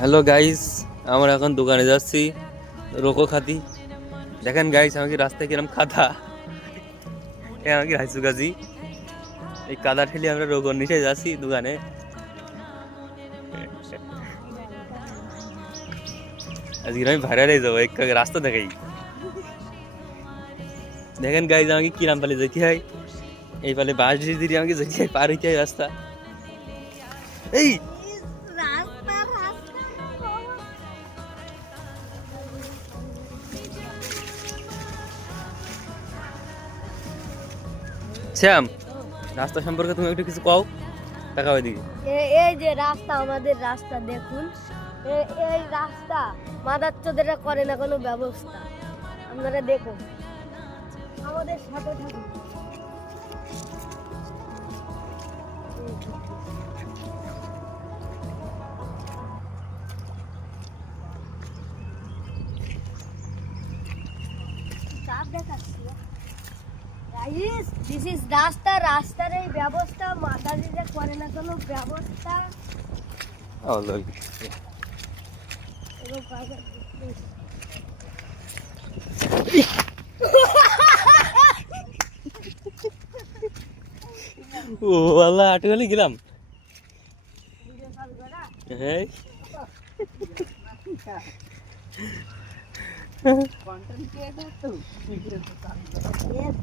Hello guys, আমরা এখন দোকানে যাচ্ছি রোকো খাতি। দেখেন গাইস, আমাকে রাস্তায় কিরম কাদা, আমাকে হাইসু গাছি এই কাদা ঠেলে আমরা রোগোর নিচে যাচ্ছি দোকানে। আজকে আমি ভাইরাল হয়ে যাবো এক রাস্তা দেখাই। দেখেন গাইস, আমাকে কিরাম পালে যেতে হয়, এই পালে বাস দিয়ে আমাকে যেতে হয়, পার হইতে হয় রাস্তা। এই শ্যাম, রাস্তা সম্পর্কে তুমি একটু কিছু কও। টাকা ওইদিকে এই যে রাস্তা, আমাদের রাস্তা দেখুন। এই রাস্তা মাদারচোদেরা করে না কোনো ব্যবস্থা। আপনারা দেখুন, আমাদের সাথে থাকুন। দিস ইজ রাস্তা, রাস্তার এই ব্যবস্থা মাদারচোদেরা করে না কোনো ব্যবস্থা। ও আল্লাহ, আটকালি গেলাম। হ্যাঁ, Yes.